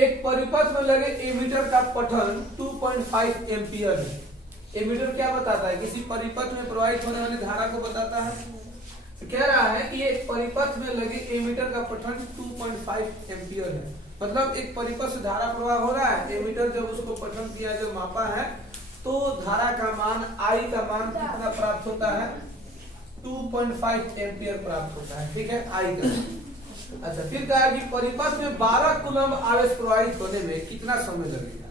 एक परिपथ में लगे एमीटर का पठन 2.5 एम्पियर है। एमीटर क्या बताता है? किसी परिपथ में प्रवाहित होने वाली धारा को बताता है। तो कह रहा है कि एक परिपथ में लगे एमीटर का पठन 2.5 एम्पियर है। मतलब एक परिपथ से धारा प्रवाह हो रहा है, एमीटर जब उसको पठन किया, जब मापा है, तो धारा का मान आई का मान कितना प्राप्त होता है? 2.5 एम्पियर प्राप्त होता है। ठीक है, आई का। अच्छा, फिर कहा कि परिपथ में 12 कूलम्ब आवेश प्रवाहित होने में कितना समय लगेगा?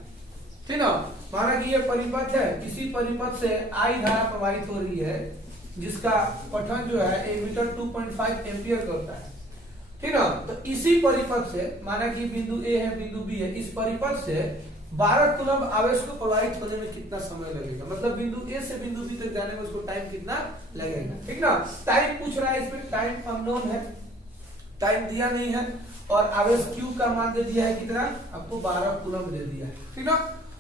ठीक ना, माना कि ये परिपथ है, किसी परिपथ से आई धारा प्रवाहित हो रही है जिसका पठन जो है एमीटर 2.5 एम्पियर करता है। ठीक ना, तो इसी परिपथ से, माना कि बिंदु ए है, बिंदु बी है, इस परिपथ से 12 कूलम्ब आवेश को प्रवाहित होने में कितना समय लगेगा? मतलब बिंदु ए से बिंदु बी तक जाने में उसको टाइम कितना लगेगा? ठीक ना, टाइम पूछ रहा है, इसमें टाइम अननोन है, टाइम दिया नहीं है, और आवेश Q का मान दे दिया है कितना? आपको 12 कूलम्ब दे दिया है। ठीक ना,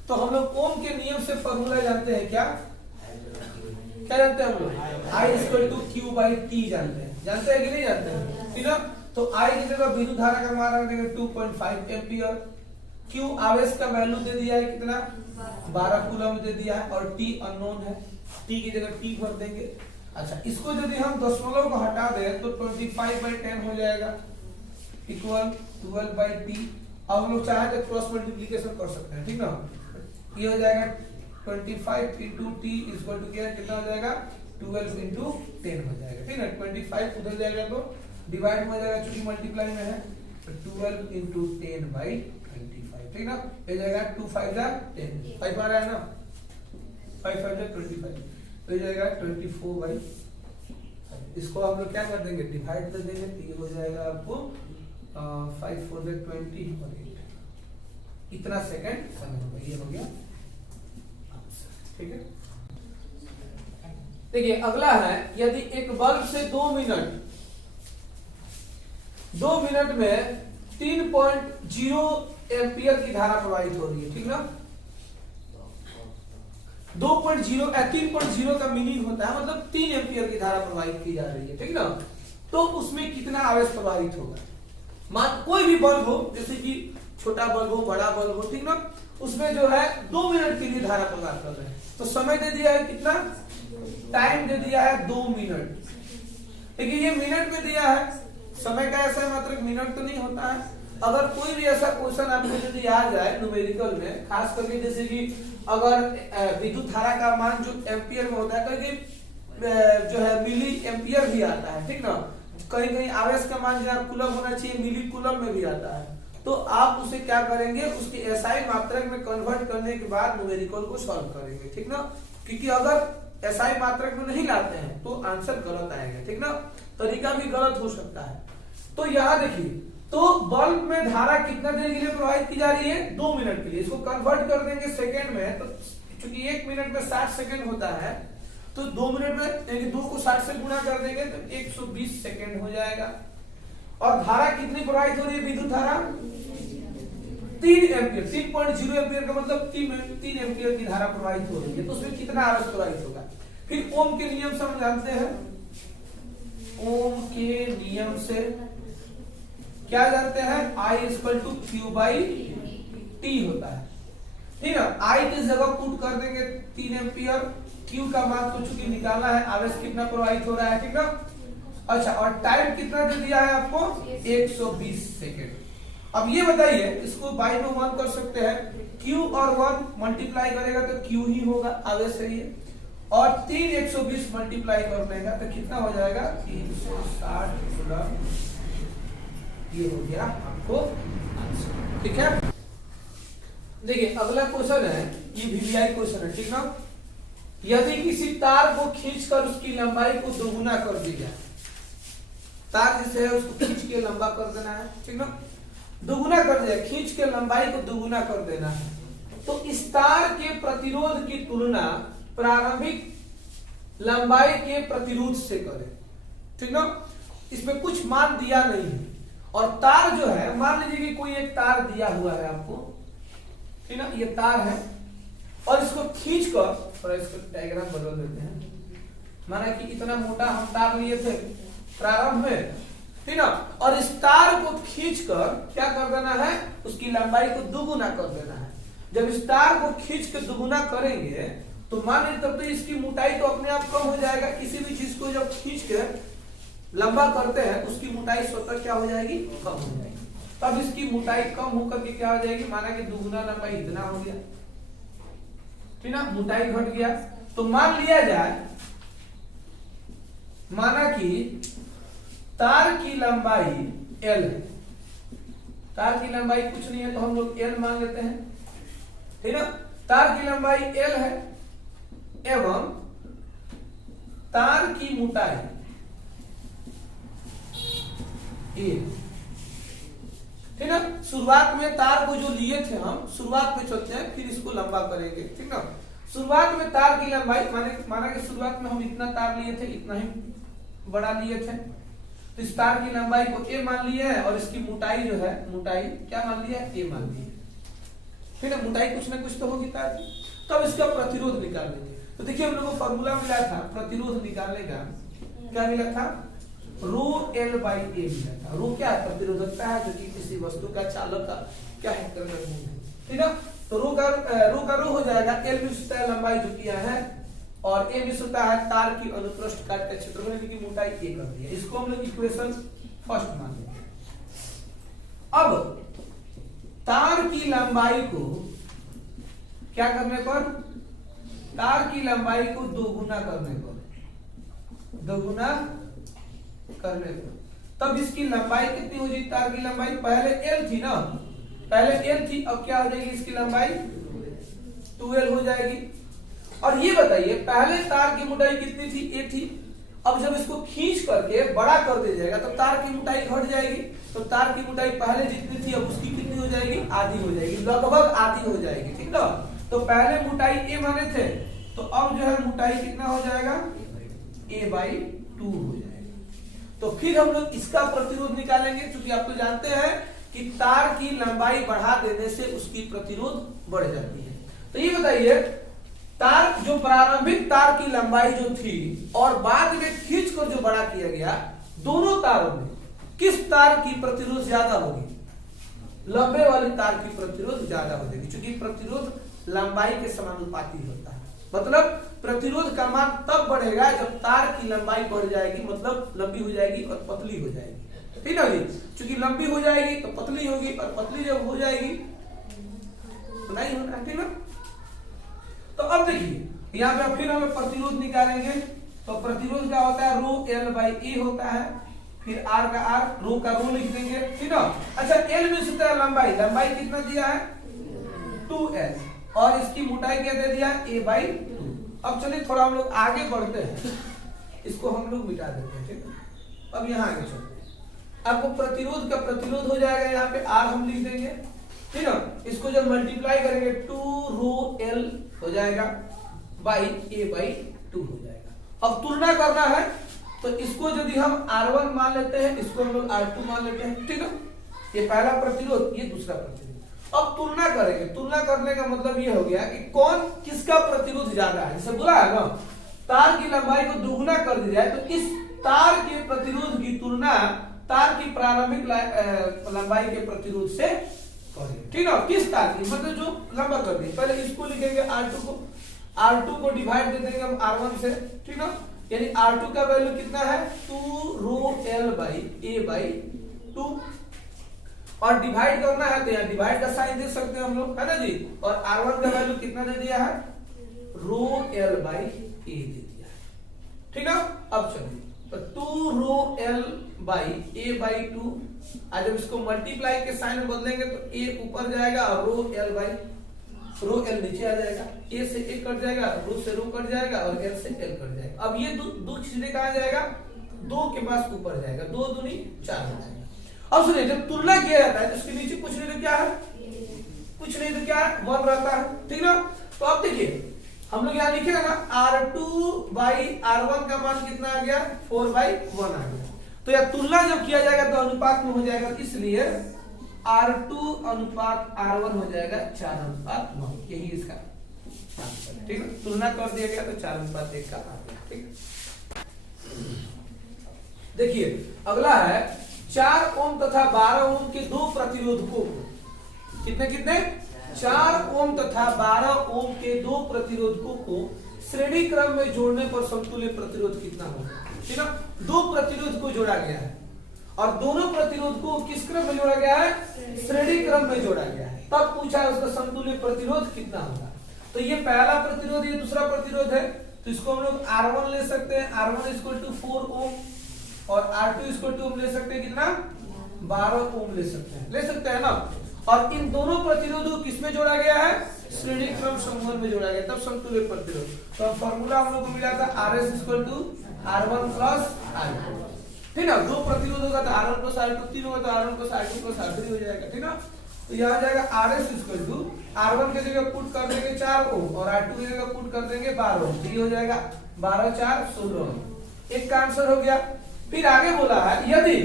तो हम लोग ओम के नियम से फॉर्मूला जानते हैं, क्या जानते हैं हम लोग? I = Q/T जानते हैं कि नहीं जानते हैं? ठीक ना, तो I की जगह विद्युत धारा का मान रख देंगे 2.5 एम्पियर, Q आवेश का वैल्यू दे दिया है कितना? 12 कूलम्ब दे दिया है, और T अननोन है, T की जगह T भर देंगे। अच्छा, इसको यदि हम दशमलव को हटा दें तो 25/10 हो जाएगा इक्वल 12/T। अब हम लोग चाहे तो क्रॉस मल्टीप्लिकेशन कर सकते हैं। ठीक ना, ये हो जाएगा 25 × T = कितना हो जाएगा? 12 × 10 हो जाएगा। ठीक है, 25 उधर जाएगा तो डिवाइड में हो जाएगा, चूंकि मल्टीप्लाई में है, तो 12 × 10/25। ठीक ना, ये जाएगा 2 × 5 = 10, 5 आ रहा है ना, 5 × 5 = 25, तो ये जाएगा 24/5। इसको हम लोग क्या कर देंगे? डिवाइड कर देंगे, तो ये हो जाएगा आपको 5 × 4 = 20 और 8 इतना सेकंड समय होगा। ये हो गया। ठीक है, देखिए अगला है, यदि एक बल्ब से 2 मिनट में 3.0 एम्पियर की धारा प्रवाहित हो रही है। ठीक ना, 3.0 का मीनिंग होता है मतलब 3 एम्पियर की धारा प्रवाहित की जा रही है। ठीक ना, तो उसमें कितना आवेश प्रवाहित होगा? मान कोई भी बल्ब हो, जैसे कि छोटा बल्ब हो, बड़ा बल्ब हो, ठीक ना, उसमें जो है 2 मिनट के लिए धारा प्रवाह कर रहे हैं, तो समय दे दिया है कितना? टाइम दे दिया है 2 मिनट। देखिए ये मिनट में दिया है, समय का ऐसा मात्रक मिनट तो नहीं होता है। अगर कोई भी ऐसा क्वेश्चन आपको यदि आ जाए न्यूमेरिकल में, खास करके जैसे कि अगर विद्युत धारा का मान जो एम्पियर में होता है, क्योंकि जो है मिली एम्पियर भी आता है। ठीक ना, कहीं कहीं आवेश का मान जो कूलम होना चाहिए, मिली कूलम में भी आता है। तो आप उसे क्या करेंगे? उसके एसआई मात्रक में कन्वर्ट करने के बाद न्यूमेरिकल को सॉल्व करेंगे। ठीक ना, क्योंकि अगर एसआई मात्रक में नहीं लाते हैं तो आंसर गलत आएगा। ठीक ना, तरीका भी गलत हो सकता है। तो यहाँ देखिए, तो बल्ब में धारा कितना देर के लिए प्रवाहित की जा रही है? 2 मिनट के लिए। इसको कन्वर्ट कर देंगे सेकेंड में, तो चूंकि 1 मिनट में 60 सेकेंड होता है, तो 2 मिनट में यानी 2 को 60 से गुणा कर देंगे तो 120 सेकेंड हो जाएगा। और धारा कितनी प्रवाहित हो रही है? विद्युत धारा 3 एम्पियर, 3.0 एम्पियर का मतलब 3 एम्पियर की धारा प्रवाहित हो रही है, तो उसमें कितना आवेश प्रवाहित होगा? फिर ओम के नियम से हम जानते हैं, ओम के नियम से क्या जानते हैं? I = Q/T होता है। ठीक है, I की जगह पुट कर देंगे 3 एम्पियर, Q का मान तो चूंकि निकालना है, आवेश कितना प्रवाहित हो रहा है। ठीक ना, अच्छा, और टाइम कितना दे दिया है आपको? 120 सेकेंड। अब ये बताइए, इसको बाई में 1 कर सकते हैं, Q और 1 मल्टीप्लाई करेगा तो Q ही होगा, आवेश है ये, और 3 120 मल्टीप्लाई कर देगा तो कितना हो जाएगा? 360 ये हो गया आपको आंसर। ठीक है, देखिए अगला क्वेश्चन है, ये VVI क्वेश्चन है। ठीक ना, यदि किसी तार को खींचकर उसकी लंबाई को दोगुना कर दी जाए, तार जिसे है उसको खींच के लंबा कर देना है। ठीक ना, दोगुना कर दिया, खींच के लंबाई को दोगुना कर देना है, तो इस तार के प्रतिरोध की तुलना प्रारंभिक लंबाई के प्रतिरोध से करें। ठीक ना, इसमें कुछ मान दिया नहीं है, और तार जो है, मान लीजिए कि कोई एक तार दिया हुआ है आपको, ठीक ना, ये तार है, और इसको खींचकर, और इसको डायग्राम बदल देते हैं, माना कि इतना मोटा हम तार लिए थे प्रारंभ में, ठीक ना। और इस तार को खींचकर क्या कर देना है, उसकी लंबाई को दुगुना कर देना है। जब इस तार को खींच के दुगुना करेंगे तो मान लीजिए तब तो इसकी मोटाई तो अपने आप कम हो जाएगा। किसी भी चीज को जब खींच के लंबा करते हैं उसकी मोटाई स्वतः क्या हो जाएगी, कम हो जाएगी। तब इसकी मोटाई कम होकर के क्या हो जाएगी, माना कि दुगुना लंबाई इतना हो गया, ठीक ना, मोटाई घट गया। तो मान लिया जाए, माना कि तार की लंबाई L है, तार की लंबाई कुछ नहीं है तो हम लोग L मान लेते हैं, ठीक ना। तार की लंबाई L है एवं तार की मोटाई A, ठीक ना। शुरुआत में तार को जो लिए थे हम, शुरुआत में चलते हैं फिर इसको लंबा करेंगे, ठीक ना। शुरुआत में तार की लंबाई माना कि शुरुआत में हम इतना तार लिए थे, इतना ही बड़ा लिए थे, तो इस तार की लंबाई को A मान लिया है और इसकी मोटाई जो है, मोटाई क्या मान लिया है, A मान लिया है, ठीक है। मोटाई कुछ ना कुछ तो होगी तार की। तो अब इसका प्रतिरोध निकाल लेंगे। तो देखिए हम लोगों को फॉर्मूला मिला था प्रतिरोध निकालने का, क्या मिला था, रो L बाई A मिला था। रो क्या है, प्रतिरोधकता है जो कि किसी वस्तु का चालक का क्या है, ठीक है। तो रो का रो हो जाएगा, L विशुद्धता है लंबाई जो किया है और A विशुद्धता है तार की अनुप्रस्थ काट का क्षेत्रफल की मोटाई A कर दिया। इसको हम लोग इक्वेशन फर्स्ट मान लेंगे। अब तार की लंबाई को क्या करने पर, तार की लंबाई को दोगुना करने पर, दोगुना करने पर तब इसकी लंबाई कितनी हो जाएगी, तार की लंबाई पहले L थी ना, पहले L थी, अब क्या हो जाएगी इसकी लंबाई 2L हो जाएगी। और ये बताइए पहले तार की मोटाई कितनी थी, A थी, अब जब इसको खींच करके बड़ा कर दिया जाएगा तो तार की मोटाई घट जाएगी। तो तार की मोटाई पहले जितनी थी अब उसकी कितनी हो जाएगी, आधी हो जाएगी, लगभग आधी हो जाएगी, ठीक ना। तो पहले मोटाई A माने थे, तो अब जो है मोटाई कितना हो जाएगा, A बाई 2 हो जाएगा। तो फिर हम लोग इसका प्रतिरोध निकालेंगे, क्योंकि आप तो जानते हैं कि तार की लंबाई बढ़ा देने से उसकी प्रतिरोध बढ़ जाती है। तो ये बताइए तार जो प्रारंभिक तार की लंबाई जो थी और बाद में खींच कर जो बड़ा किया गया, दोनों तारों में किस तार की प्रतिरोध ज्यादा होगी, लंबे वाली तार की प्रतिरोध ज्यादा हो जाएगी, क्योंकि प्रतिरोध लंबाई के समानुपाती होता है। मतलब प्रतिरोध का मान तब बढ़ेगा जब तार की लंबाई बढ़ जाएगी, मतलब लंबी हो जाएगी और पतली हो जाएगी, ठीक है जी। क्योंकि लंबी हो जाएगी तो पतली होगी और पतली जब हो जाएगी तो नहीं होना, ठीक ना। तो अब देखिए यहाँ पे फिर हमें प्रतिरोध निकालेंगे। तो प्रतिरोध क्या होता है, रो L बाई A होता है, फिर R का R, रो का रो लिख देंगे, ठीक है। अच्छा L में सूत्र लंबाई, लंबाई कितना दिया है 2L और इसकी मोटाई क्या दे दिया A बाई 2। अब चलिए थोड़ा हम लोग आगे बढ़ते हैं, इसको हम लोग मिटा देते हैं, ठीक है। अब यहाँ आगे चलते हैं, आपको प्रतिरोध का प्रतिरोध हो जाएगा, यहाँ पे R हम लिख देंगे, ठीक है। इसको जब मल्टीप्लाई करेंगे 2 रो L हो जाएगा बाई A बाई 2 हो जाएगा। अब तुलना करना है तो इसको यदि हम R1 मान लेते हैं, इसको हम लोग R2 मान लेते हैं, ठीक है। ये पहला प्रतिरोध, ये दूसरा प्रतिरोध। अब तुलना करेंगे, तुलना करने का मतलब ये हो गया कि कौन किसका प्रतिरोध ज्यादा है। जैसे बोला है ना, तार की लंबाई को दुगुना कर दी जाए तो इस तार के प्रतिरोध की तुलना तार की प्रारंभिक लंबाई के प्रतिरोध से करें, ठीक है। किस तार की, मतलब जो लंबा कर दी। पहले इसको लिखेंगे R2 को डिवाइड दे देंगे हम R1 से, ठीक है। यानी R2 का वैल्यू कितना है 2 रो L बाई A बाई 2 और डिवाइड करना है तो यहाँ डिवाइड का साइन दे सकते हैं हम लोग, है ना जी। और R1 का वैल्यू कितना दे दिया है, रो L बाई A दे दिया है, ठीक है। अब चलिए तो 2 रो L बाई A बाई 2, आज जब इसको मल्टीप्लाई के साइन में बदलेंगे तो A ऊपर जाएगा और रो L नीचे आ जाएगा, A से A कट जाएगा, रो से रो कट जाएगा और L से L कट जाएगा। अब ये दो चीजें कहा जाएगा, 2 के पास ऊपर जाएगा, 2 दूनी 4 हो जाएगा। अब सुनिए जब तुलना किया जाता है तो इसके नीचे कुछ नहीं तो क्या है, कुछ नहीं तो क्या है 1 रहता है, ठीक ना। तो अब देखिए हम लोग यहाँ लिखेगा ना R2 बाई R1 का मान कितना आ गया 4 बाई 1 आ गया। तो यह तुलना जब किया जाएगा तो अनुपात में हो जाएगा, इसलिए R2 अनुपात R1 हो जाएगा 4 अनुपात 1, यही इसका आंसर है, ठीक है। तुलना कर दिया गया तो 4 अनुपात 1 का आ गया, ठीक है। देखिए अगला है 4 ओम तथा 12 ओम के दो प्रतिरोधकों को, कितने कितने 4 ओम तथा 12 ओम के दो प्रतिरोधकों को श्रेणी क्रम में जोड़ने पर समतुल्य प्रतिरोध कितना होगा। ठीक है, दो प्रतिरोध को जोड़ा गया है और दोनों प्रतिरोध को किस क्रम में जोड़ा गया है, श्रेणी क्रम में जोड़ा गया है, तब पूछा है उसका समतुल्य प्रतिरोध कितना होगा। तो ये पहला प्रतिरोध, ये दूसरा प्रतिरोध है, तो इसको हम लोग R1 ले सकते हैं, R1 = 4 ओम और R2 = हम ले सकते हैं कितना 12 ओम ले सकते हैं ना। और इन दोनों प्रतिरोधों को किसमें जोड़ा गया है, श्रेणी क्रम समूह में जोड़ा गया, तब समतुल्य प्रतिरोध। तो फॉर्मूला हम लोग को मिला था RS = R1 + R2। ठीक ना, दो प्रतिरोध होगा तो R1 + R2, तीन होगा तो R1 + R2 + R3 हो जाएगा। ठीक ना, तो यहाँ जाएगा RS = R1 के जगह पुट कर देंगे 4 ओम और R2 की जगह पुट कर देंगे 12 ओम, ये हो जाएगा 12 × 4 = 16 ओम। एक का आंसर हो गया। फिर आगे बोला है यदि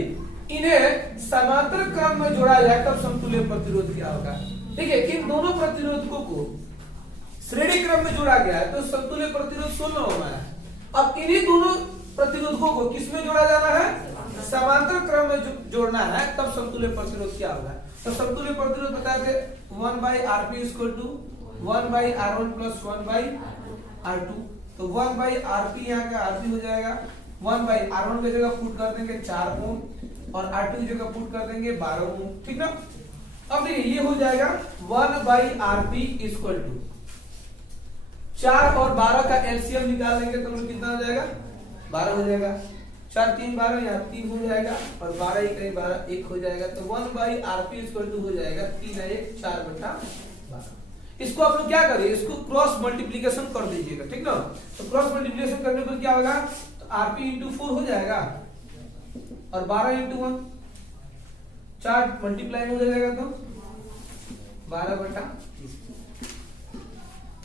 इन्हें समांतर क्रम में जोड़ा जाए तब समतुल्य प्रतिरोध क्या होगा। ठीक है, किन दोनों प्रतिरोधकों को श्रेणी क्रम में जोड़ा गया है तो समतुल्य प्रतिरोध 16 ओम है। अब इन्हीं दोनों प्रतिरोधकों को किसमें जोड़ा जाना है, समांतर क्रम में जोड़ना है, तब समतुल्य प्रतिरोध क्या होगा। तो समतुल्य प्रतिरोध बताए थे 1/Rp = 1/R1 + 1/R2। तो 1/Rp यहाँ का Rp हो जाएगा, 1/R1 की जगह पुट कर देंगे 4 ओम और R2 की जगह पुट कर देंगे 12 ओम। ठीक ना, अब देखिए ये हो जाएगा 1/Rp = 4 और 12 का एलसीएम निकाल लेंगे तो कितना हो जाएगा, 12 हो जाएगा। 4 × 3 = 12, यहाँ 3 हो जाएगा और 12 × 1 = 12, 1 हो जाएगा। तो 1/Rp = हो जाएगा 3 × 1 = 4/12। इसको आप लोग क्या करिए, इसको क्रॉस मल्टीप्लिकेशन कर दीजिएगा। ठीक ना, तो क्रॉस मल्टीप्लिकेशन करने पर क्या होगा, तो Rp × 4 हो जाएगा और 12 × 1 4 मल्टीप्लाई हो जाएगा तो 12/,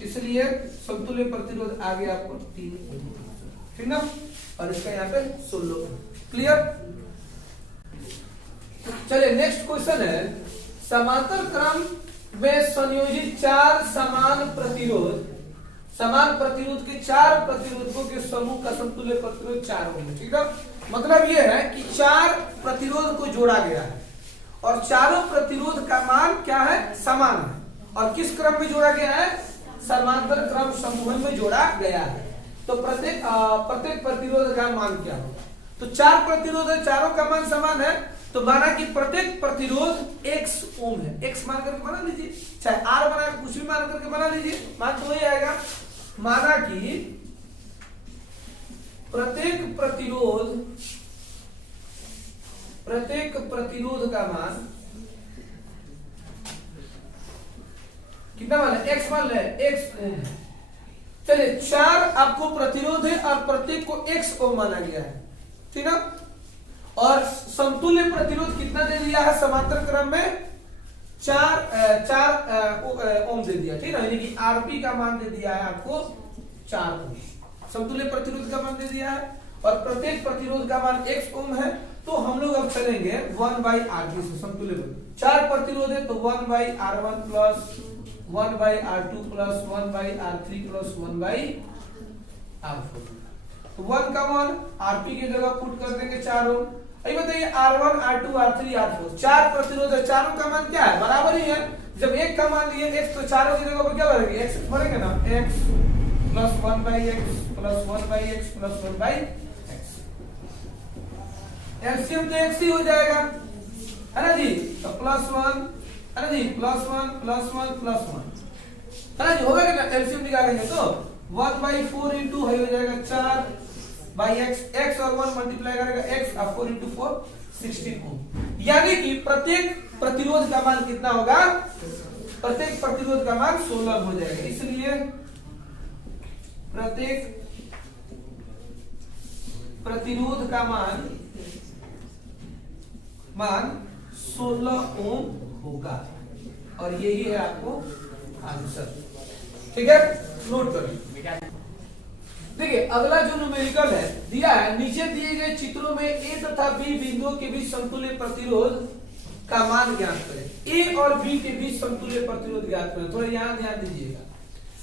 इसलिए समतुल्य प्रतिरोध आ गया आपको 3 ओम। ठीक ना, और इसका यहाँ पे 16। क्लियर। चलिए नेक्स्ट क्वेश्चन है, समांतर क्रम में संयोजित 4 समान प्रतिरोध के 4 प्रतिरोधकों के समूह का समतुल्य प्रतिरोध 4 ओम है। ठीक है, मतलब यह है कि 4 प्रतिरोध को जोड़ा गया है और चारों प्रतिरोध का मान क्या है, समान है। और किस क्रम में जोड़ा गया है, समांतर क्रम समूह में जोड़ा गया है। तो प्रत्येक प्रतिरोध का मान क्या होगा। तो 4 प्रतिरोध है, चारों का मान समान है, तो माना कि प्रत्येक प्रतिरोध x ओम है। x मान करके बना लीजिए, चाहे R बना कुछ भी मान करके बना लीजिए, मान तो वही आएगा। माना कि प्रत्येक प्रतिरोध का मान कितना मान है, x मान है, x ओम है। चलिए 4 आपको प्रतिरोध है और प्रत्येक को x ओम माना गया है। ठीक है, और समतुल्य प्रतिरोध कितना दे दिया है, समांतर क्रम में 4 ओम दे दिया। ठीक है, यानी कि Rp का मान दे दिया है आपको 4 ओम, समतुल्य प्रतिरोध का मान दे दिया है और प्रत्येक प्रतिरोध का मान x ओम है। तो हम लोग अब चलेंगे 1/Rp से समतुल्य। 4 प्रतिरोध है तो 1/R1 + 1/R2 + 1/R3 + 1/R4। तो 1 का मान Rp की जगह पुट कर देंगे 4 ओम। अभी बताइए R1 R2 R3 R4 4 प्रतिरोध है, चारों का मान क्या है, बराबर ही है। जब एक का मान लिए x तो चारों की जगह पर क्या भरेंगे, x भरेंगे ना, x + 1/x + 1/x + 1/x। LCM तो x ही हो जाएगा, है ना जी। तो +1 है ना जी, +1 +1 +1 है ना जी, होगा क्या, एलसीएम निकालेंगे तो 1/4 × हो जाएगा 4/x, x और 1 मल्टीप्लाई करेगा x, अब 4 × 4 16 ओम। यानी कि प्रत्येक प्रतिरोध का मान कितना होगा, प्रत्येक प्रतिरोध का मान 16 हो जाएगा। इसलिए प्रत्येक प्रतिरोध का मान 16 ओम होगा और यही है आपको आंसर। ठीक है, नोट करिए। देखिए अगला जो न्यूमेरिकल है दिया है, नीचे दिए गए चित्रों में A तथा B बिंदुओं के बीच समतुल्य प्रतिरोध का मान ज्ञात करें। A और B के बीच समतुल्य प्रतिरोध ज्ञात करें। थोड़ा यहाँ ध्यान दीजिएगा,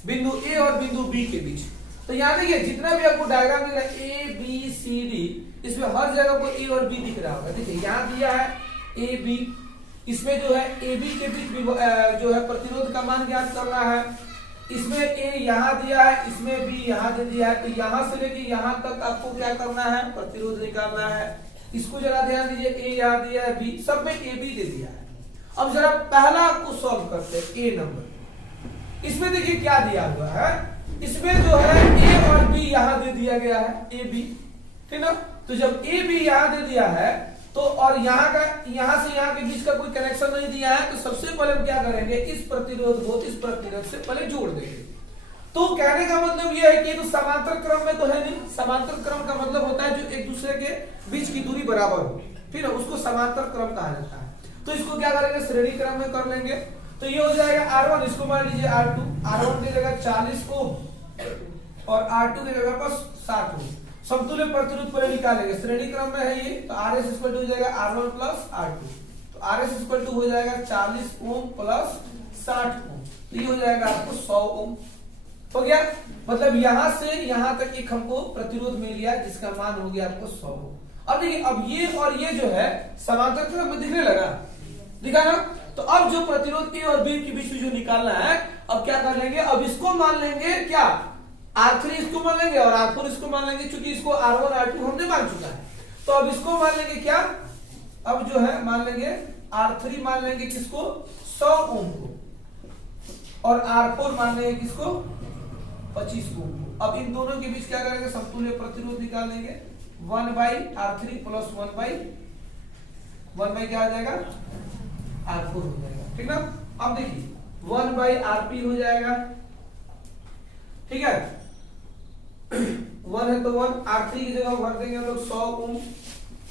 बिंदु A और बिंदु B के बीच। तो यहाँ देखिए जितना भी आपको डायग्राम दिख रहा है ए बी सी डी, इसमें हर जगह को ए और बी दिख रहा होगा। देखिए यहाँ दिया है ए बी, इसमें जो है ए बी के बीच जो है प्रतिरोध का मान ज्ञात करना है। इसमें ए यहाँ दिया है, इसमें बी यहाँ दे दिया है, तो यहाँ से लेके यहाँ तक आपको क्या करना है, प्रतिरोध निकालना है। इसको जरा ध्यान दीजिए, ए यहाँ दिया है, बी सब में ए बी दे दिया है। अब जरा पहला आपको सॉल्व करते हैं, ए नंबर। इसमें देखिए क्या दिया हुआ है, इसमें जो है ए और बी यहाँ दे दिया गया है, ए बी, ठीक ना। तो जब ए बी यहाँ दे दिया है तो और यहाँ से यहाँ के बीच का कोई कनेक्शन नहीं दिया है, तो सबसे पहले हम क्या करेंगे, इस प्रतिरोध को इस प्रतिरोध से पहले जोड़ देंगे। तो कहने का मतलब ये है कि तो समांतर क्रम में तो है नहीं, समांतर क्रम का मतलब होता है जो एक दूसरे के बीच की दूरी बराबर हो, ठीक है, उसको समांतर क्रम कहा जाता है। तो इसको क्या करेंगे, श्रेणी क्रम में कर लेंगे। तो ये हो जाएगा R1, इसको मान लीजिए R2, R1 की जगह 40 ओम और R2 की जगह पर 60 ओम। समतुल्य प्रतिरोध पहले निकालेंगे, श्रेणी क्रम में है ये, तो RS इक्वल टू हो जाएगा R1 प्लस R2। तो RS इक्वल टू हो जाएगा 40 ओम प्लस 60 ओम, तो ये हो जाएगा आपको 100 ओम। हो गया, मतलब यहां से यहां तक एक हमको प्रतिरोध मिल गया जिसका मान हो गया आपको 100 ओम। अब देखिए, अब ये और ये जो है समांतर क्रम में दिखने लगा, दिखा ना। तो अब जो प्रतिरोध ए और बी के बीच में जो निकालना है, अब क्या कर लेंगे, अब इसको मान लेंगे क्या, R3 इसको मान लेंगे और R4 इसको मान लेंगे, क्योंकि इसको R1 R2 हमने मान चुका है। तो अब इसको मान लेंगे क्या, अब जो है मान लेंगे R3 मान लेंगे किसको, 100 ओम को, और R4 मान लेंगे किसको, 25 ओम को। अब इन दोनों के बीच क्या करेंगे, समतुल्य प्रतिरोध निकाल लेंगे, 1/R3 प्लस 1 क्या आ जाएगा, R4 हो जाएगा, ठीक ना। अब देखिए 1/RP हो जाएगा, ठीक है, 1 है तो 1, R3 की जगह भर देंगे हम लोग 100 ओम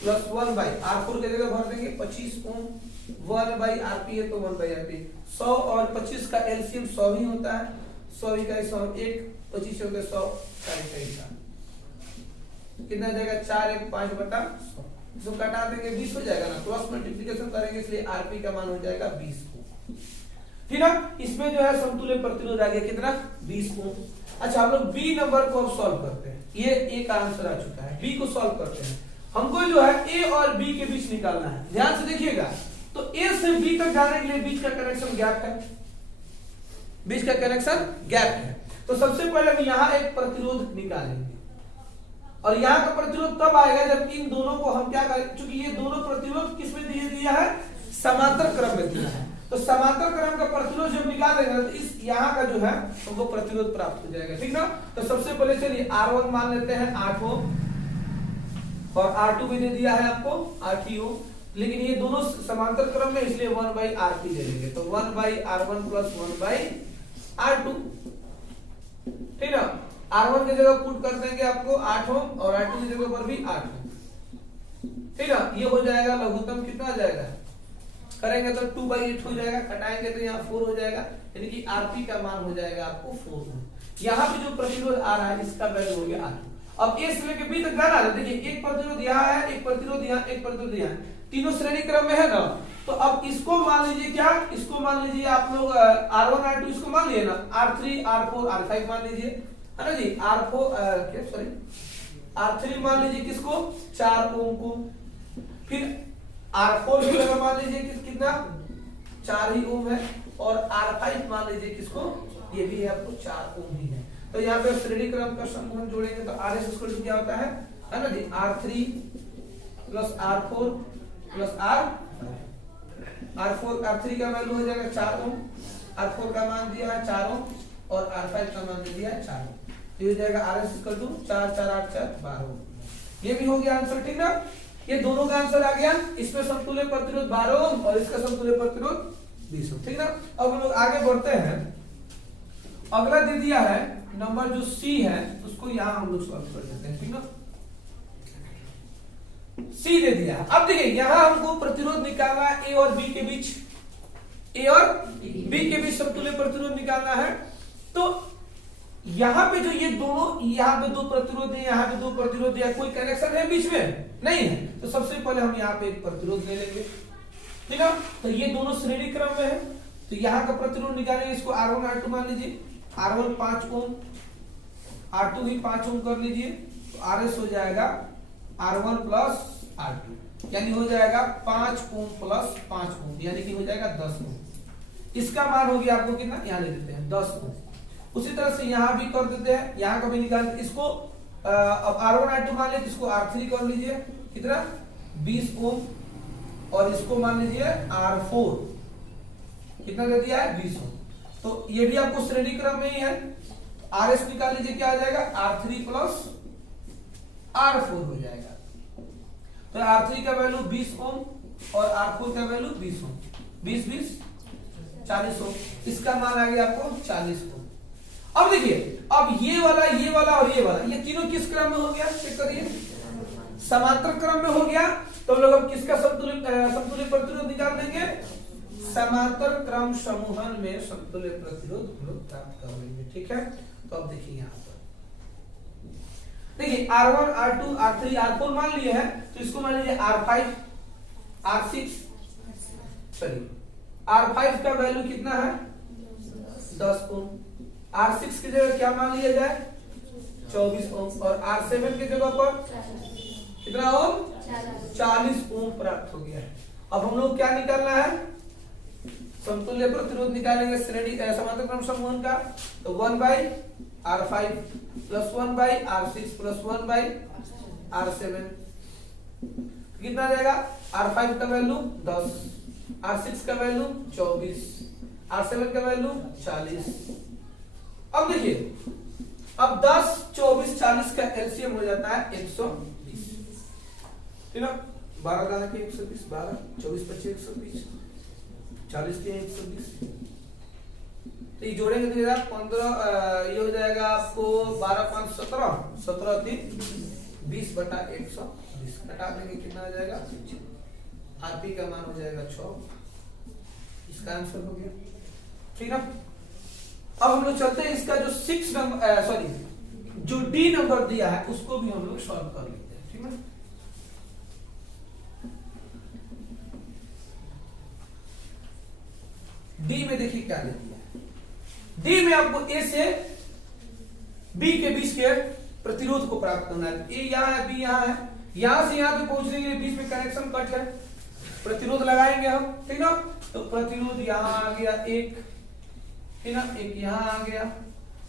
प्लस 1/R4 की जगह भर देंगे 25 ओम, 1/RP है तो 1/RP। 100 और 25 का एलसीएम 100 ही होता है, 100 का 100 1, 25 हो गया 100, 4 कितना जाएगा, 4 1 5/100। इसको कटा देंगे 20 हो जाएगा ना, क्रॉस मल्टीप्लिकेशन करेंगे इसलिए आरपी का मान हो जाएगा 20 ओम, ठीक ना। इसमें जो है समतुल्य प्रतिरोध आ गया कितना, 20 ओम। अच्छा, हम लोग बी नंबर को अब सॉल्व करते हैं, ये ए का आंसर आ चुका है, बी को सॉल्व करते हैं। हमको जो है ए और बी के बीच निकालना है, ध्यान से देखिएगा। तो ए से बी तक जाने के लिए बीच का कनेक्शन गैप है, बीच का कनेक्शन गैप है। तो सबसे पहले हम यहाँ एक प्रतिरोध निकालेंगे, और यहाँ का प्रतिरोध तब आएगा जब इन दोनों को हम क्या करें, क्योंकि ये दोनों प्रतिरोध किस में दिया है, समांतर क्रम में दिया है। तो समांतर क्रम का प्रतिरोध जब निकाल देंगे तो इस यहाँ का जो है हमको प्रतिरोध प्राप्त हो जाएगा, ठीक ना। तो सबसे पहले चलिए R1 मान लेते हैं 8 ओम, और R2 भी दे दिया है आपको 8 ही ओम, लेकिन ये दोनों समांतर क्रम में इसलिए 1/RP ले लेंगे। तो 1/R1 प्लस 1/R2, ठीक ना। R1 की जगह पुट कर देंगे आपको 8 ओम और R2 की जगह पर भी 8 ओम, ठीक है। ये हो जाएगा लघुत्तम कितना आ जाएगा, करेंगे तो 2/8 हो जाएगा, कटाएंगे तो यहाँ 4 हो जाएगा, यानी कि आरपी का मान हो जाएगा आपको 4 ओम। यहाँ पे जो प्रतिरोध आ रहा है इसका वैल्यू हो गया 8। अब ए से लेके बी तक जाना है, देखिए एक प्रतिरोध यहाँ है, एक प्रतिरोध यहाँ, एक प्रतिरोध यहाँ, तीनों श्रेणी क्रम में है ना। तो अब इसको मान लीजिए क्या, इसको मान लीजिए आप लोग R1 R2 इसको मान लिए ना, R3 R4 R5 मान लीजिए, है ना जी। R3 मान लीजिए किसको, 4 ओम को, फिर R4 की जगह मान लीजिए कितना, 4 ही ओम है, और R5 मान लीजिए किसको, ये भी है आपको 4 ओम ही है। तो यहाँ पे श्रेणी क्रम का समूह हम जोड़ेंगे तो RS इक्वल टू क्या होता है ना जी, R3 plus R4 plus R3 का वैल्यू हो जाएगा 4 ओम, R4 का मान दिया है 4 ओम, और R5 का मान दे दिया है 4 ओम। तो ये हो जाएगा RS इक्वल टू 4 4 8 4 12 ओम। ये भी हो गया आंसर, ठीक ना। ये दोनों का आंसर आ गया, इसमें समतुल्य प्रतिरोध 12 ओम और इसका समतुल्य प्रतिरोध 20 ओम, ठीक ना। अब हम लोग आगे बढ़ते हैं, अगला दे दिया है नंबर जो सी है, उसको यहां हम लोग सॉल्व कर देते हैं, ठीक ना। सी दे दिया है। अब देखिए यहां हमको प्रतिरोध निकालना है ए और बी के बीच, ए और बी के बीच समतुल्य प्रतिरोध निकालना है। तो यहां पे जो ये दोनों, यहां पे 2 प्रतिरोध है, यहां पे 2 प्रतिरोध है, कोई कनेक्शन है बीच में नहीं है। तो सबसे पहले हम यहाँ पे एक प्रतिरोध ले लेंगे, ठीक है। तो ये दोनों श्रेणी क्रम में है, तो यहाँ का प्रतिरोध निकालेंगे, इसको R1 R2 मान लीजिए। R1 5 ओम R2 भी 5 ओम कर लीजिए, तो RS हो जाएगा R1 प्लस R2, यानी हो जाएगा 5 ओम प्लस 5 ओम, यानी कि हो जाएगा 10 ओम। इसका मान हो गया आपको कितना, यहाँ ले लेते हैं 10 ओम। उसी तरह से यहाँ भी कर देते हैं, यहाँ का भी निकाल इसको अब R1 R2 मान लीजिए, इसको R3 कर लीजिए, कितना 20 ओम, और इसको मान लीजिए R4, कितना दे दिया है 20 ओम। तो ये भी आपको श्रेणी क्रम में ही है। RS निकाल लीजिए, क्या आ जाएगा R3 प्लस R4 हो जाएगा। तो R3 का वैल्यू 20 ओम और R4 का वैल्यू 20 ओम, 20 20 40 ओम, इसका मान आ गया आपको 40 ओम। अब देखिए, अब ये वाला और ये वाला, ये तीनों किस क्रम में हो गया, चेक करिए, समांतर क्रम में हो गया। तो हम लोग अब किसका समतुल्य प्रतिरोध निकाल देंगे, समांतर क्रम समूहन में समतुल्य प्रतिरोध हम लोग प्राप्त कर लेंगे। ठीक है, तो अब देखिए यहाँ पर देखिए R1 R2 R3 R4 मान लिए हैं, तो इसको मान लीजिए R5 R6, चलिए R5 का वैल्यू कितना है 10 ओम, R6 की जगह क्या मान लिया जाए 24 ओम, और R7 की जगह पर कितना ओम 40 ओम प्राप्त हो गया है। अब हम लोग क्या निकालना है, समतुल्य प्रतिरोध निकालेंगे श्रेणी समांतर क्रम समूहन का। तो 1/R5 plus 1/R6 plus 1/R7 कितना जाएगा, R5 का वैल्यू 10, R6 का वैल्यू 24, R7 का वैल्यू 40। अब देखिए, अब 10 24 40 का एलसीएम हो जाता है 120, ठीक ना, 12 दाना के 120, 12 24 25 120, 40 के 120, तो ये जोड़ेंगे तो 15, ये हो जाएगा आपको 12 5 17, 17 3 20/120, घटा देंगे कितना आ जाएगा, आरपी का मान हो जाएगा 6, इसका आंसर हो गया। ठीक है, अब हम लोग चलते हैं, इसका जो 6 नंबर सॉरी जो डी नंबर दिया है उसको भी हम लोग सॉल्व कर लेते हैं। ठीक है, डी में देखिए क्या दे दिया है, डी में आपको ए से बी के बीच के प्रतिरोध को प्राप्त करना है। ए यहाँ है, बी यहाँ है, यहां से यहां पे पहुंचने के लिए बीच में कनेक्शन कट है, प्रतिरोध लगाएंगे हम, ठीक ना। तो प्रतिरोध यहाँ आ गया एक, ठीक ना, एक यहाँ आ गया।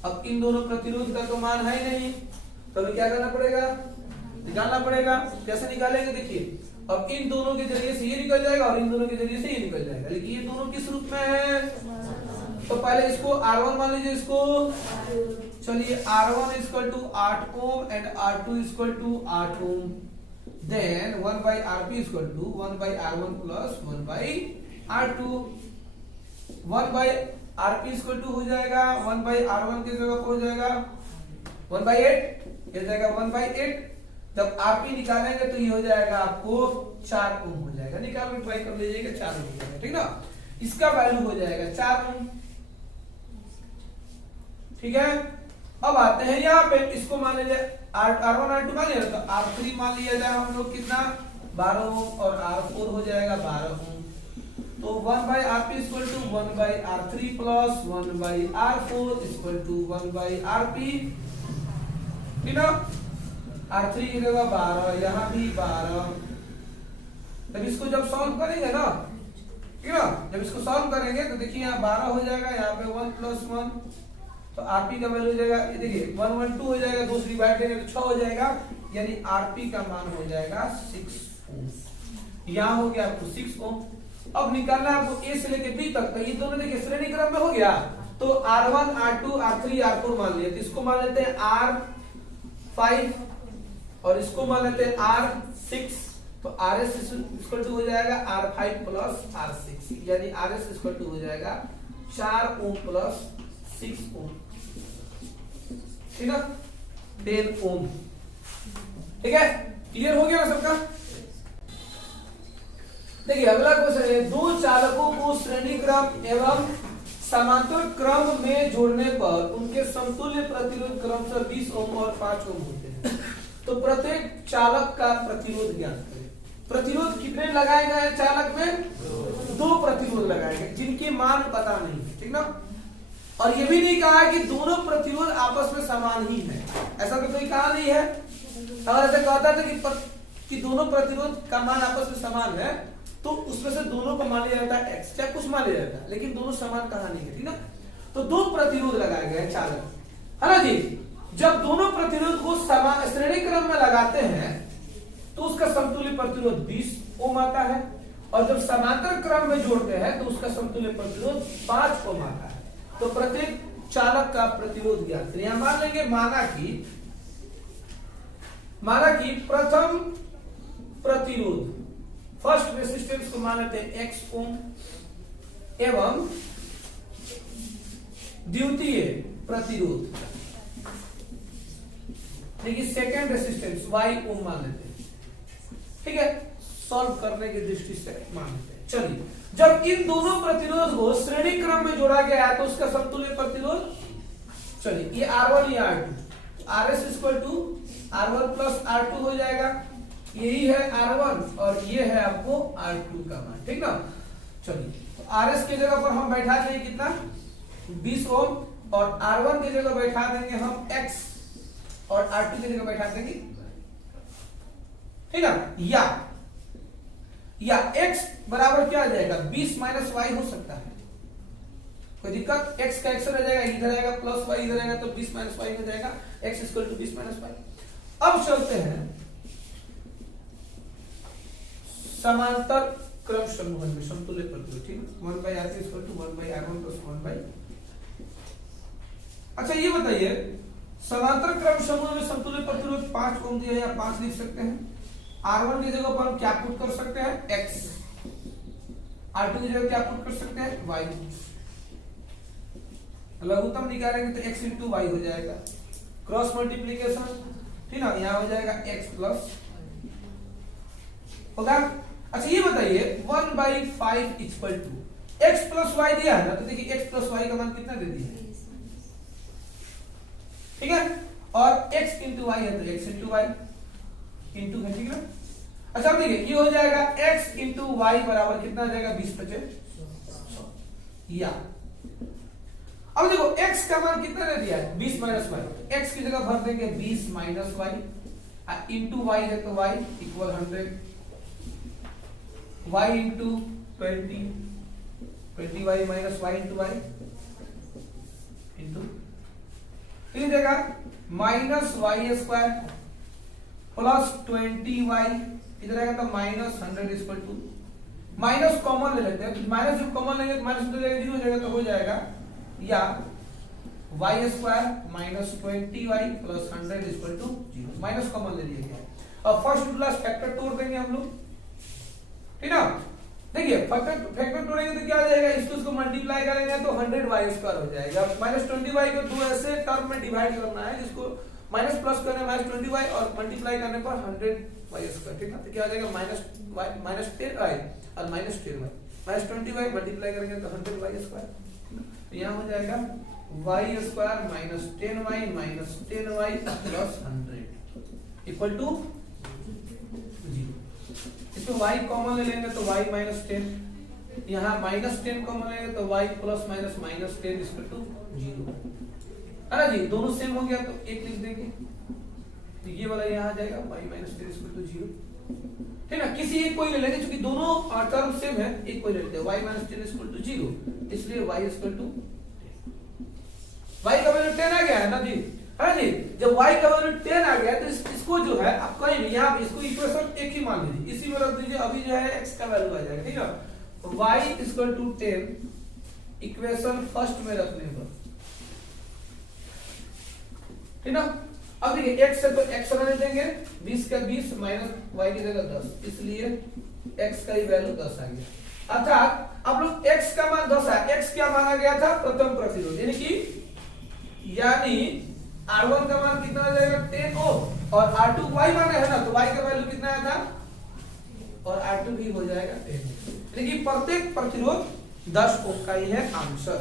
अब इन दोनों प्रतिरोध का तो मान है नहीं, तो क्या करना पड़ेगा, निकालना पड़ेगा। कैसे निकालेंगे देखिए, अब इन दोनों के जरिए से ये निकल जाएगा और इन दोनों के जरिए से ये निकल जाएगा, लेकिन ये दोनों किस रूप में है, तो पहले इसको R1 मान लीजिए, इसको चलिए R1 equal to 8 ohm and R2 equal to 8 ohm, then 1/RP equal to 1/R1 plus 1/R2, 1/RP equal to हो जाएगा 1/R1 की जगह हो जाएगा 1/8, ये जाएगा 1/8। जब RP निकालेंगे तो ये हो जाएगा आपको 4 ओम हो जाएगा, निकाल के ट्राई कर लीजिएगा 4 ओम हो जाएगा, ठीक ना। इसका वैल्यू हो जाएगा 4 ओम, ठीक है। अब आते हैं यहाँ पे, इसको मान लीजिए R1 R2 मान लिया, तो R3 मान लिया जाए हम लोग कितना 12 ओम, और R4 हो जाएगा 12 ओम। तो 1/RP equal to 1/R3 plus 1/R4 equal to 1/RP, ठीक ना। R3 की जगह 12, यहाँ भी 12। तब इसको जब सॉल्व करेंगे ना, ठीक है, जब इसको सॉल्व करेंगे तो देखिए यहाँ 12 हो जाएगा, यहाँ पे 1 + 1, तो RP का वैल्यू हो जाएगा, ये देखिए 1 1 2 हो जाएगा, 2 से डिवाइड करेंगे तो 6 हो जाएगा, यानी RP का मान हो जाएगा 6 ओम। यहाँ हो गया आपको 6 ओम। अब निकालना है आपको A से लेके B तक, तो ये दोनों देखिए श्रेणी क्रम में हो गया, तो R1 R2 R3 R4 मान लिया, तो इसको मान लेते हैं R5 और इसको मान लेते हैं R6, तो RS इक्वल टू हो जाएगा R5 प्लस R6, यानी RS इक्वल टू हो जाएगा 4 ओम प्लस 6 ओम, ठीक है, 10 ओम। ठीक है, क्लियर हो गया ना सबका। देखिए अगला क्वेश्चन है, दो चालकों को श्रेणी क्रम एवं समांतर क्रम में जोड़ने पर उनके समतुल्य प्रतिरोध क्रमशः 20 ओम और 5 ओम होते हैं। तो प्रत्येक चालक का प्रतिरोध ज्ञात करें। प्रतिरोध कितने लगाए गए हैं चालक में, 2 प्रतिरोध लगाए गए, जिनके मान पता नहीं है, ठीक ना। और ये भी नहीं कहा कि दोनों प्रतिरोध आपस में समान ही है, ऐसा तो कोई कहा नहीं है। अगर ऐसा कहता था कि दोनों प्रतिरोध का मान आपस में समान है तो उसमें से दोनों को मान लिया जाता है x, चाहे कुछ मान लिया जाता है, लेकिन दोनों समान कहा नहीं है, ठीक ना। तो दो प्रतिरोध लगाए गए हैं चालक, है ना जी। जब दोनों प्रतिरोध को समान श्रेणी क्रम में लगाते हैं तो उसका समतुल्य प्रतिरोध 20 ओम आता है, और जब समांतर क्रम में जोड़ते हैं तो उसका समतुल्य प्रतिरोध 5 ओम आता है। तो प्रत्येक चालक का प्रतिरोध ज्ञात करें। यहां मान लेंगे माना कि प्रथम प्रतिरोध फर्स्ट रेसिस्टेंस को मान लेते हैं x ओम एवं द्वितीय प्रतिरोध देखिए सेकेंड रेसिस्टेंस y ओम मान लेते हैं, ठीक है, सॉल्व करने की दृष्टि से मान लेते हैं। चलिए, जब इन दोनों प्रतिरोध को श्रेणी क्रम में जोड़ा गया है तो उसका समतुल्य प्रतिरोध, चलिए ये R1 ये R2, RS equal to R1 plus R2 हो जाएगा, यही है R1 और ये है आपको R2 का मान, ठीक ना। चलिए, तो RS की जगह पर हम बैठा देंगे कितना 20 ओम, और R1 की जगह बैठा देंगे हम X, और R2 की जगह बैठा देंगे, ठीक है। या x बराबर क्या आ जाएगा 20 माइनस y हो सकता है, कोई दिक्कत, x का x रह जाएगा, इधर आएगा प्लस y इधर आएगा तो 20 माइनस y हो जाएगा, x equal to 20 minus y। अब चलते हैं समांतर क्रम समूह में समतुल्य प्रतिरोध, ठीक है, 1/R equal to 1/R1 plus 1/। अच्छा ये बताइए समांतर क्रम समूह में समतुल्य प्रतिरोध 5 ओम दिया है, या 5 लिख सकते हैं। R1 की जगह पर हम क्या पुट कर सकते हैं x, R2 की जगह क्या पुट कर सकते हैं y, लघुत्तम निकालेंगे तो x इंटू y हो जाएगा, क्रॉस मल्टीप्लीकेशन, ठीक ना, यहाँ हो जाएगा x प्लस होगा। अच्छा ये बताइए 1/5 equal to x plus y दिया है ना, तो देखिए x प्लस y का मान कितना दे दिया है, ठीक है, और x इंटू y है तो x इंटू y इंटू है, ठीक है। अच्छा देखिए ये हो जाएगा x इंटू वाई बराबर कितना आ जाएगा 20/100, या अब देखो x का मान कितना दे दिया है 20 माइनस वाई, x की जगह भर देंगे 20 माइनस वाई, इंटू वाई है तो y equal 100, y into 20y minus y into y into फिर देगा minus Y square plus 20y, इधर आएगा तो minus 100 equal to, minus common ले लेते हैं, माइनस जब कॉमन लेंगे तो माइनस हो जाएगा 0 हो जाएगा, तो हो जाएगा या y square minus 20y plus 100 equal to 0, minus common ले लिया गया। अब फर्स्ट टू लास्ट फैक्टर तोड़ देंगे हम लोग, ठीक ना। देखिए फैक्टर तोड़ेंगे तो क्या आ जाएगा, इसको मल्टीप्लाई करेंगे तो 100y स्क्वायर हो जाएगा। माइनस 20y को दो ऐसे टर्म में डिवाइड करना है जिसको माइनस प्लस करना है माइनस 20y और मल्टीप्लाई करने पर 100y स्क्वायर, ठीक है, तो क्या आ जाएगा माइनस 10y और minus 10y, minus 20y multiply करेंगे तो 100y स्क्वायर, तो यहाँ हो जाएगा y square minus 10y minus 10y plus 100 equal to 0। इसमें y कॉमन ले लेंगे तो y माइनस 10, यहाँ माइनस 10 कॉमन लेंगे तो y plus minus minus 10 equal to 0, है ना जी। दोनों सेम हो गया तो एक लिख देंगे, तो ये वाला यहाँ आ जाएगा y माइनस 10 इक्वल टू 0, ठीक ना। किसी एक कोई ले लेंगे क्योंकि दोनों टर्म सेम है, एक कोई ले लेते हैं y माइनस 10 इक्वल टू 0, इसलिए y इक्वल टू y का वैल्यू 10 आ गया है ना जी, है जी। जब y का वैल्यू 10 आ गया तो इसको जो है आप कहीं भी यहाँ इसको इक्वेशन एक ही मान लीजिए, इसी में रख दीजिए, अभी जो है x का वैल्यू आ जाएगा, ठीक है। तो y equal to 10 equation first में रखने पर, ठीक ना। अब देखिए x से तो x रहने देंगे, 20 का 20 माइनस y की जगह 10, इसलिए x का ही वैल्यू 10 आ गया। अर्थात आप लोग x का मान 10 है, x क्या माना गया था प्रथम प्रतिरोध, यानी R1 का मान कितना आ जाएगा 10 ओम, और R2 y माने है ना, तो y का वैल्यू कितना आया था, और R2 भी हो जाएगा 10, यानी कि प्रत्येक प्रतिरोध 10 ओम का ही है आंसर।